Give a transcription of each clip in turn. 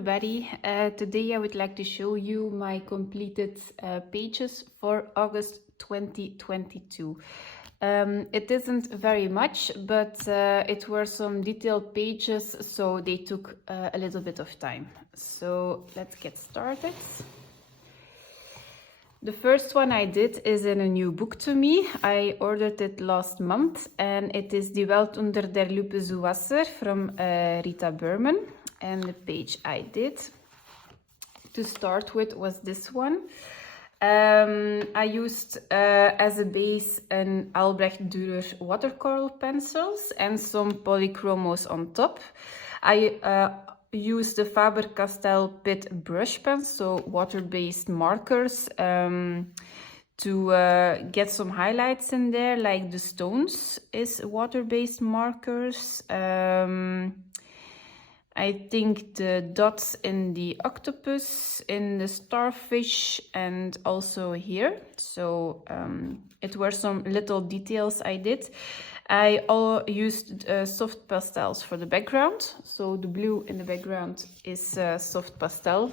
everybody. Today I would like to show you my completed pages for August 2022. It isn't very much, but it were some detailed pages, so they took a little bit of time. So let's get started. The first one I did is in a new book to me. I ordered it last month and it is Die Welt unter der Lupe zu Wasser from Rita Berman. And the page I did to start with was this one. I used as a base an Albrecht Dürer watercolor pencils and some polychromos on top. I used the Faber-Castell Pitt brush pens, so water-based markers, to get some highlights in there, like the stones is water-based markers. I think the dots in the octopus, in the starfish, and also here. So it were some little details I did. I used soft pastels for the background. So the blue in the background is soft pastel.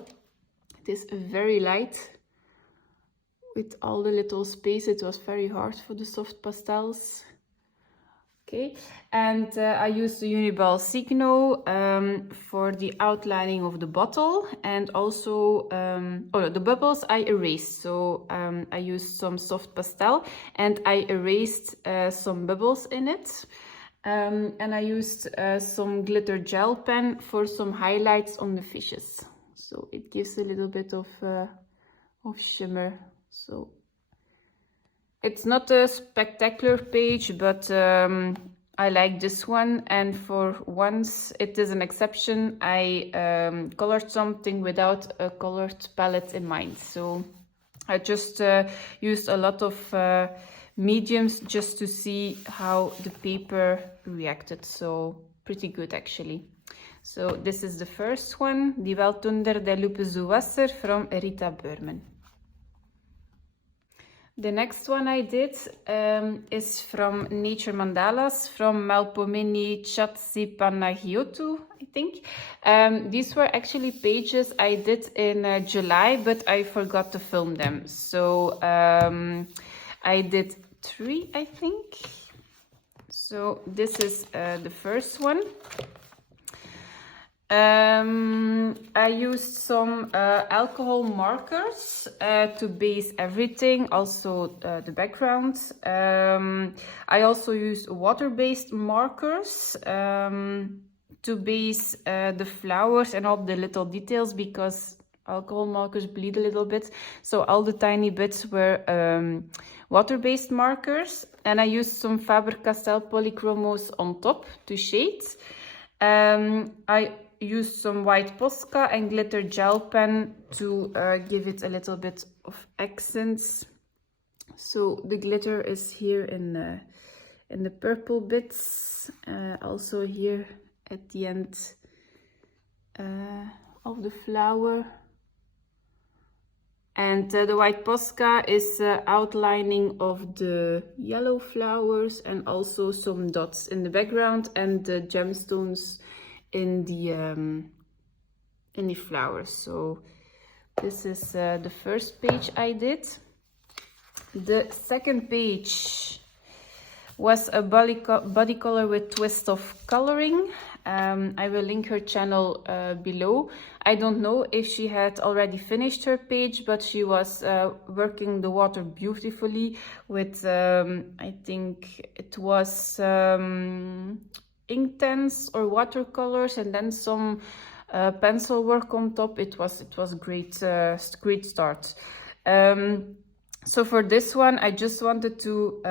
It is very light. With all the little space, it was very hard for the soft pastels. Okay, and I used the Uniball Signo for the outlining of the bottle, and also the bubbles I erased. So I used some soft pastel and I erased some bubbles in it. And I used some glitter gel pen for some highlights on the fishes. So it gives a little bit of shimmer. So it's not a spectacular page, but I like this one, and for once it is an exception. I colored something without a colored palette in mind. So I just used a lot of mediums just to see how the paper reacted. So pretty good actually. So this is the first one, Die Welt unter der Lupe zu Wasser from Rita Berman. The next one I did is from Nature Mandalas from Melpomene Chatsipanaghiotu, I think. These were actually pages I did in July, but I forgot to film them. So I did 3, I think. So this is the first one. I used some alcohol markers to base everything, also the background. I also used water-based markers to base the flowers and all the little details, because alcohol markers bleed a little bit. So all the tiny bits were water-based markers. And I used some Faber-Castell polychromos on top to shade. I used some white Posca and glitter gel pen to give it a little bit of accents. So the glitter is here in the purple bits, also here at the end of the flower. And the white Posca is outlining of the yellow flowers, and also some dots in the background and the gemstones in the flowers. So this is the first page I did. The second page was a body color with twist of coloring. I will link her channel below. I don't know if she had already finished her page, but she was working the water beautifully with, I think it was Inktense or watercolors, and then some pencil work on top. It was great, great start. So for this one, I just wanted to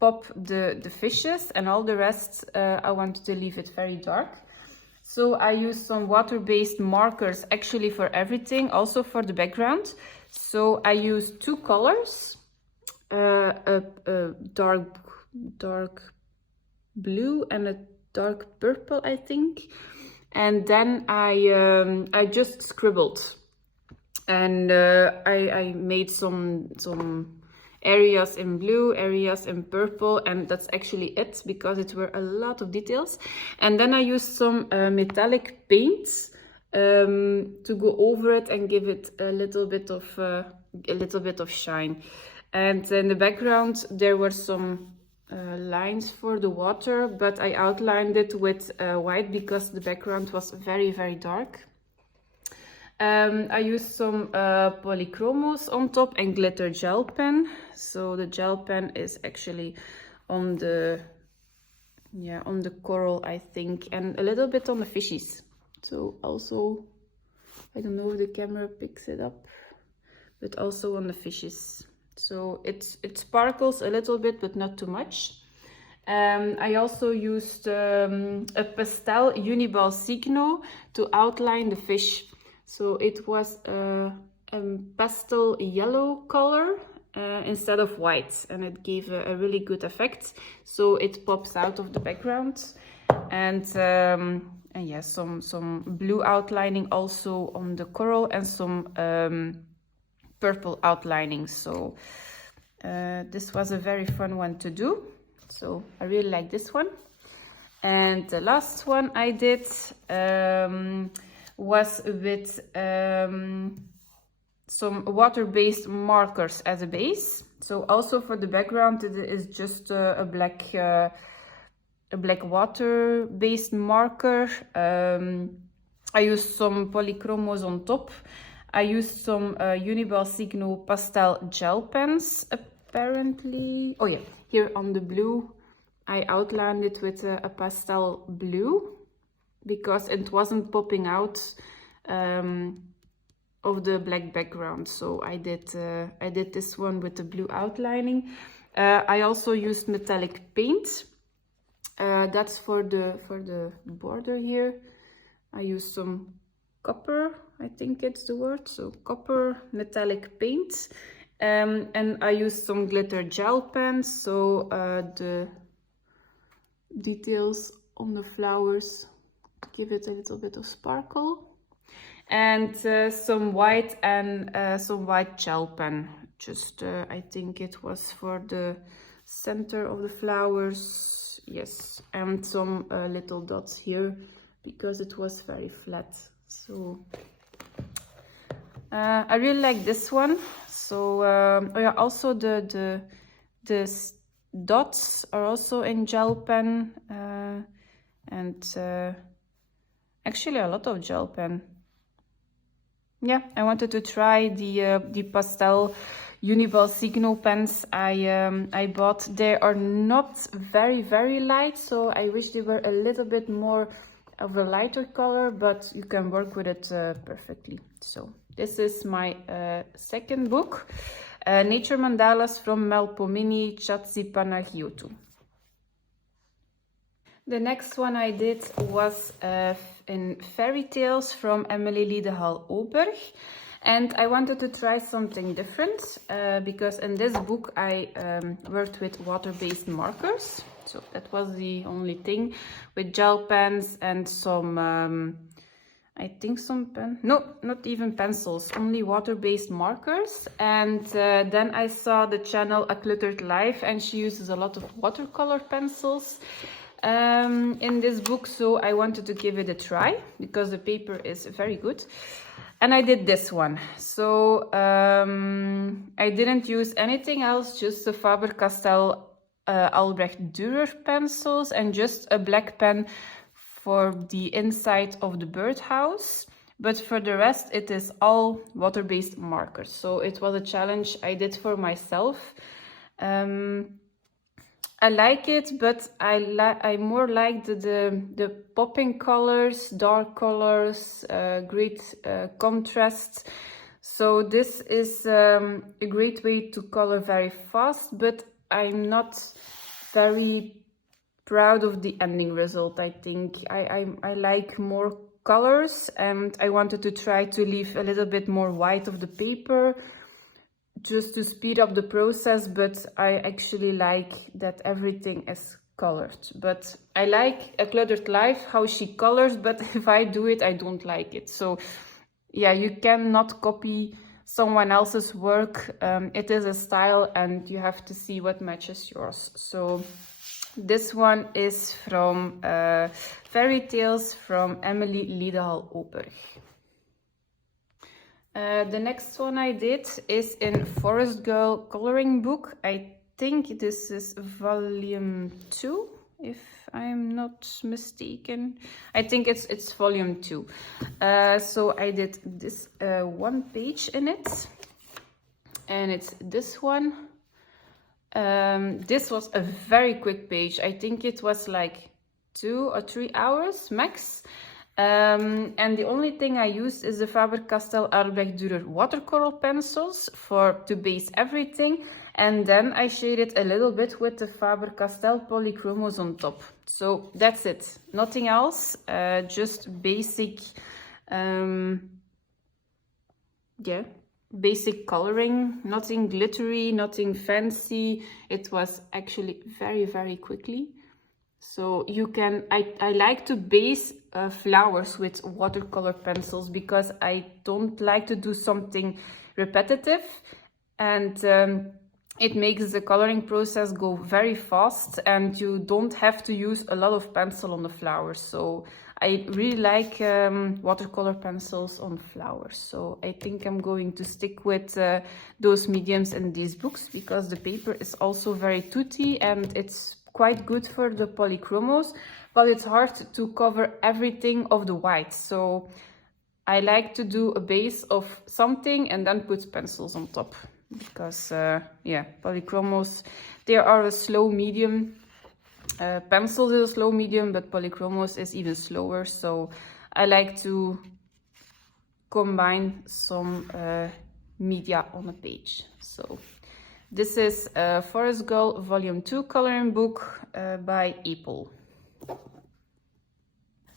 pop the fishes, and all the rest I wanted to leave it very dark. So I used some water-based markers actually for everything, also for the background. So I used 2 colors, a dark blue and a dark purple, I think. And then I just scribbled, and I made some areas in blue, areas in purple, and that's actually it, because it were a lot of details. And then I used some metallic paints to go over it and give it a little bit of shine. And in the background there were some lines for the water, but I outlined it with white because the background was very, very dark. I used some polychromos on top and glitter gel pen. So the gel pen is actually on the coral, I think, and a little bit on the fishies. So also, I don't know if the camera picks it up, but also on the fishes. So it sparkles a little bit, but not too much. I also used a pastel Uniball Signo to outline the fish. So it was a pastel yellow color instead of white, and it gave a really good effect. So it pops out of the background. And yeah, some blue outlining also on the coral and some purple outlining. So this was a very fun one to do. So I really like this one. And the last one I did was with some water-based markers as a base. So also for the background, it is just a black water-based marker. I used some polychromos on top. I used some Uniball Signo pastel gel pens, apparently. Oh yeah, here on the blue, I outlined it with a pastel blue because it wasn't popping out of the black background. So I did this one with the blue outlining. I also used metallic paint. That's for the border here. I used some copper, I think it's the word. So copper metallic paint. And I used some glitter gel pens. So the details on the flowers give it a little bit of sparkle. And some white and some white gel pen. Just, I think it was for the center of the flowers. Yes, and some little dots here because it was very flat. So I really like this one. So oh yeah, also the dots are also in gel pen and actually a lot of gel pen. Yeah, I wanted to try the pastel Uniball Signo pens I bought. They are not very, very light, so I wish they were a little bit more of a lighter color, but you can work with it perfectly. So this is my second book, Nature Mandalas from Melpomene Chatsipanagiottu. The next one I did was in Fairy Tales from Emily Liedehal Oberg. And I wanted to try something different because in this book I worked with water-based markers. So that was the only thing, with gel pens and some, I think not even pencils, only water-based markers. And then I saw the channel A Cluttered Life, and she uses a lot of watercolor pencils in this book. So I wanted to give it a try because the paper is very good. And I did this one. So I didn't use anything else, just the Faber-Castell Albrecht Dürer pencils and just a black pen for the inside of the birdhouse. But for the rest, it is all water-based markers. So it was a challenge I did for myself. I like it, but I more like the popping colors, dark colors, great contrast. So this is a great way to color very fast, but I'm not very proud of the ending result. I think I like more colors, and I wanted to try to leave a little bit more white of the paper, just to speed up the process, but I actually like that everything is colored. But I like A Cluttered Life, how she colors, but if I do it, I don't like it. So yeah, you cannot copy someone else's work. It is a style and you have to see what matches yours. So this one is from Fairy Tales from Emily Liedehal Oberg. The next one I did is in Forest Girl coloring book. I think this is volume 2, if I'm not mistaken. I think it's volume 2. So I did this one page in it, and it's this one. This was a very quick page. I think it was like 2 or 3 hours max. And the only thing I used is the Faber-Castell Arbecht Dürer watercolor pencils to base everything, and then I shaded a little bit with the Faber-Castell polychromos on top. So that's it, nothing else, just basic, basic coloring, nothing glittery, nothing fancy. It was actually very, very quickly. So you can, I like to base flowers with watercolor pencils because I don't like to do something repetitive, and it makes the coloring process go very fast and you don't have to use a lot of pencil on the flowers. So I really like watercolor pencils on flowers. So I think I'm going to stick with those mediums in these books because the paper is also very tutti and it's quite good for the polychromos, but it's hard to cover everything of the white. So I like to do a base of something and then put pencils on top because, polychromos, they are a slow medium. Pencils is a slow medium, but polychromos is even slower. So I like to combine some media on a page. So this is Forest Girl Volume 2 coloring book by Apple.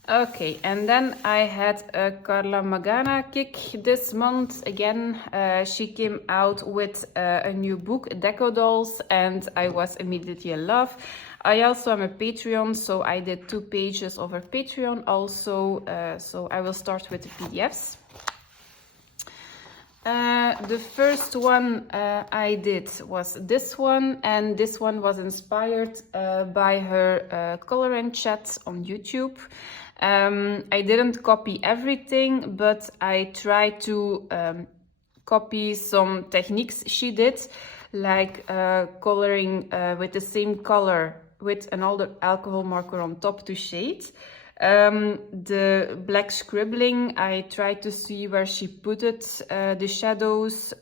Okay, and then I had a Carla Magana kick this month again. She came out with a new book, Deco Dolls, and I was immediately in love. I also am a Patreon, so I did 2 pages of her Patreon also. So I will start with the PDFs. The first one I did was this one, and this one was inspired by her color and chat on YouTube. I didn't copy everything, but I tried to copy some techniques she did, like coloring with the same color with another alcohol marker on top to shade. The black scribbling, I tried to see where she put it, the shadows.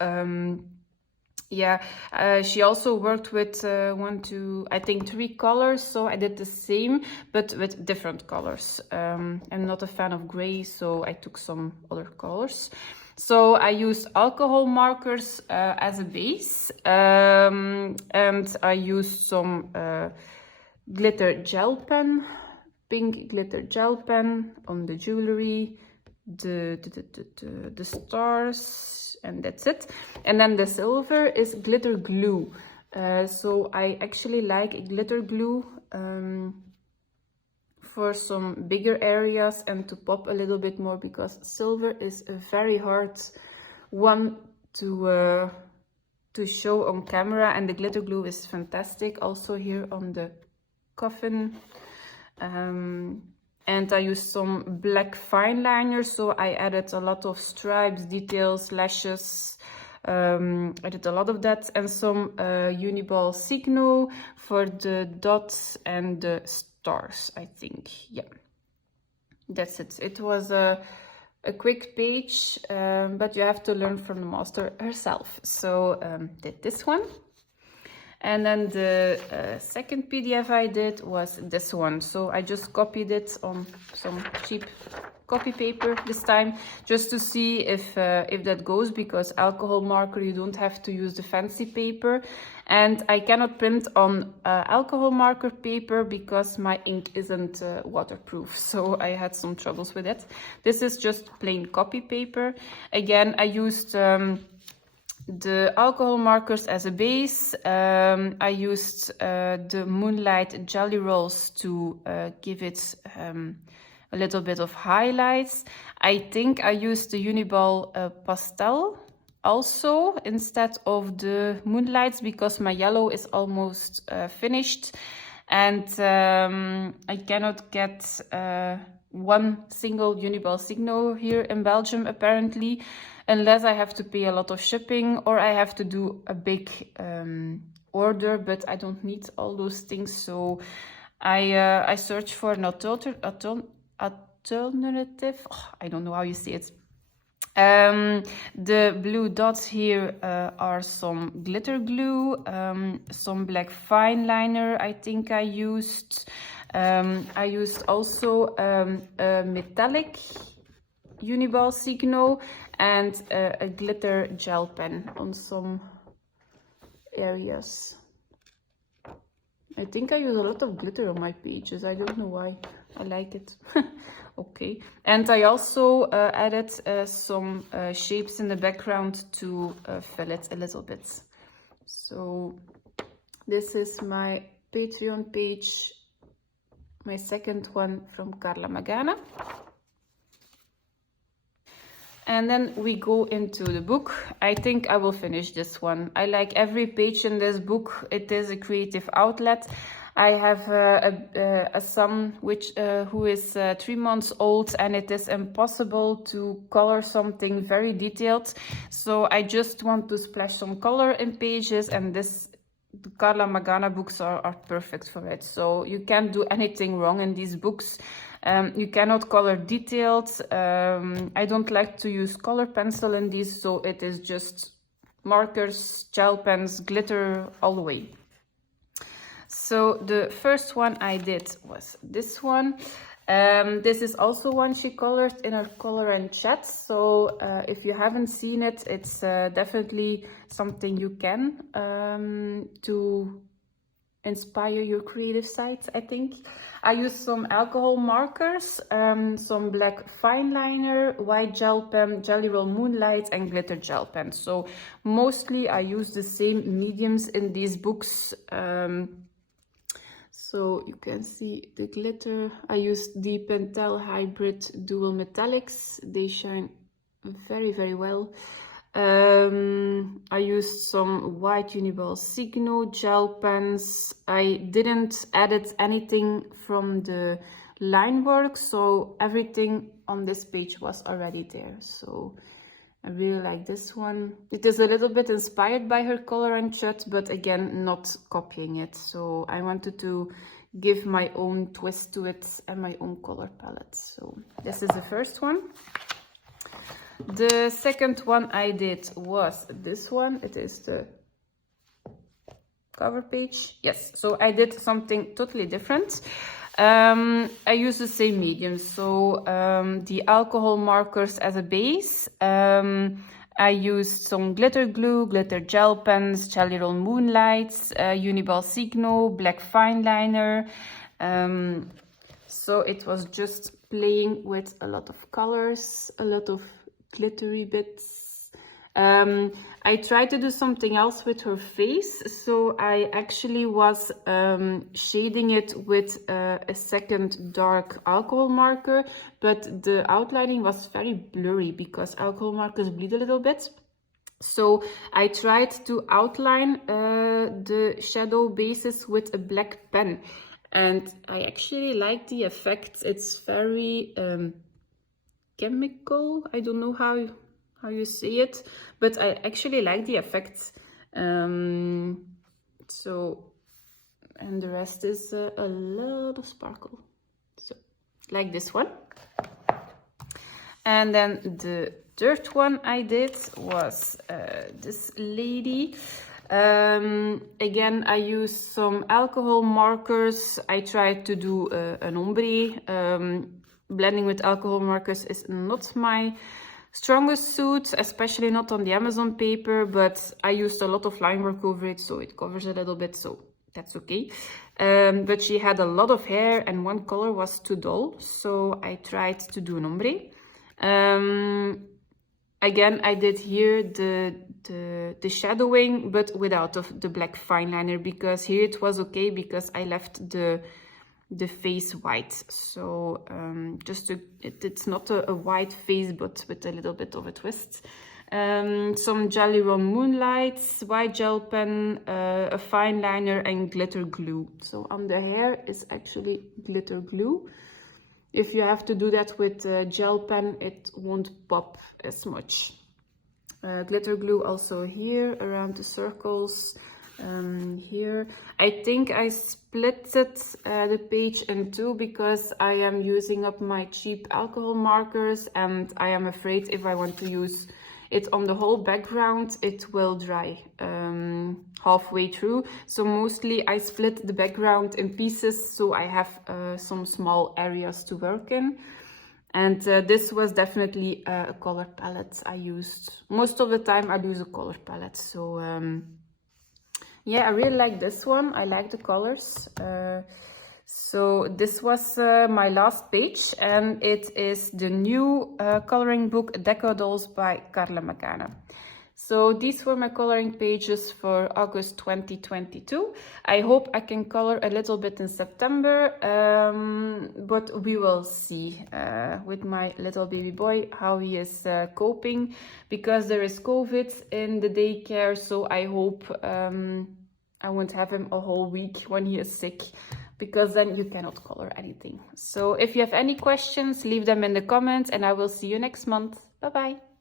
She also worked with 3 colors, so I did the same but with different colors. I'm not a fan of gray, so I took some other colors. So I used alcohol markers as a base, and I used some glitter gel pen, pink glitter gel pen on the jewelry, the stars, and that's it. And then the silver is glitter glue. So I actually like glitter glue for some bigger areas and to pop a little bit more, because silver is a very hard one to show on camera, and the glitter glue is fantastic also here on the coffin. And I used some black fine liners, so I added a lot of stripes, details, lashes. I did a lot of that, and some Uniball Signo for the dots and the stars, I think. Yeah, that's it. It was a quick page, but you have to learn from the master herself. So did this one. And then the second PDF I did was this one. So I just copied it on some cheap copy paper this time, just to see if that goes, because alcohol marker, you don't have to use the fancy paper. And I cannot print on alcohol marker paper because my ink isn't waterproof. So I had some troubles with it. This is just plain copy paper. Again, I used the alcohol markers as a base. I used the Moonlight Jelly Rolls to give it a little bit of highlights. I think I used the Uniball Pastel also instead of the Moonlights, because my yellow is almost finished, and I cannot get one single Uniball Signo here in Belgium apparently, unless I have to pay a lot of shipping or I have to do a big order, but I don't need all those things. So I searched for an alternative. I don't know how you say it. The blue dots here are some glitter glue, some black fine liner I think I used. I used also a metallic Uniball Signo and a glitter gel pen on some areas. I think I use a lot of glitter on my pages. I don't know why. I like it. Okay. And I also added some shapes in the background to fill it a little bit. So this is my Patreon page, my second one from Carla Magana. And then we go into the book. I think I will finish this one. I like every page in this book. It is a creative outlet. I have a son who is 3 months old, and it is impossible to color something very detailed. So I just want to splash some color in pages, and the Carla Magana books are perfect for it. So you can't do anything wrong in these books. You cannot color detailed. I don't like to use color pencil in these, so it is just markers, gel pens, glitter all the way. So the first one I did was this one. This is also one she colored in her Color and Chat. So if you haven't seen it, it's definitely something you can to inspire your creative side, I think. I used some alcohol markers, some black fine liner, white gel pen, Jelly Roll Moonlight, and glitter gel pen. So mostly I use the same mediums in these books. So you can see the glitter. I used the Pentel Hybrid Dual Metallics. They shine very, very well. I used some white Uniball Signo gel pens. I didn't edit anything from the line work, so everything on this page was already there. So I really like this one. It is a little bit inspired by her Color and Chat, but again, not copying it. So I wanted to give my own twist to it and my own color palette. So this is the first one. The second one I did was this one. It is the cover page. Yes, so I did something totally different. I used the same medium, so the alcohol markers as a base. I used some glitter glue, glitter gel pens, Jelly Roll Moonlights, Uniball Signo, black fine liner. So it was just playing with a lot of colors, a lot of glittery bits. I tried to do something else with her face, so I actually was shading it with a second dark alcohol marker, but the outlining was very blurry because alcohol markers bleed a little bit. So I tried to outline the shadow bases with a black pen, and I actually like the effect. It's very chemical. I don't know how you say it, but I actually like the effect. So, and the rest is a lot of sparkle. So, like this one. And then the third one I did was this lady. Again, I used some alcohol markers. I tried to do an ombre. Blending with alcohol markers is not my strongest suit, especially not on the Amazon paper, but I used a lot of line work over it, so it covers a little bit, so that's okay. But she had a lot of hair and one color was too dull, so I tried to do an ombre. Again, I did here the shadowing, but without the black fine liner, because here it was okay because I left the face white. So it's not a white face, but with a little bit of a twist. Some Jelly Roll Moonlights, white gel pen, a fine liner, and glitter glue. So on the hair is actually glitter glue. If you have to do that with a gel pen, it won't pop as much. Glitter glue also here around the circles. Here I think I split the page in two because I am using up my cheap alcohol markers, and I am afraid if I want to use it on the whole background it will dry halfway through. So mostly I split the background in pieces so I have some small areas to work in. And this was definitely a color palette I used. Most of the time I use a color palette. So yeah, I really like this one. I like the colors. So this was my last page, and it is the new coloring book Deco Dolls by Carla Macana. So these were my coloring pages for August 2022. I hope I can color a little bit in September, but we will see with my little baby boy how he is coping, because there is COVID in the daycare, so I hope I won't have him a whole week when he is sick, because then you cannot color anything. So if you have any questions, leave them in the comments, and I will see you next month. Bye bye.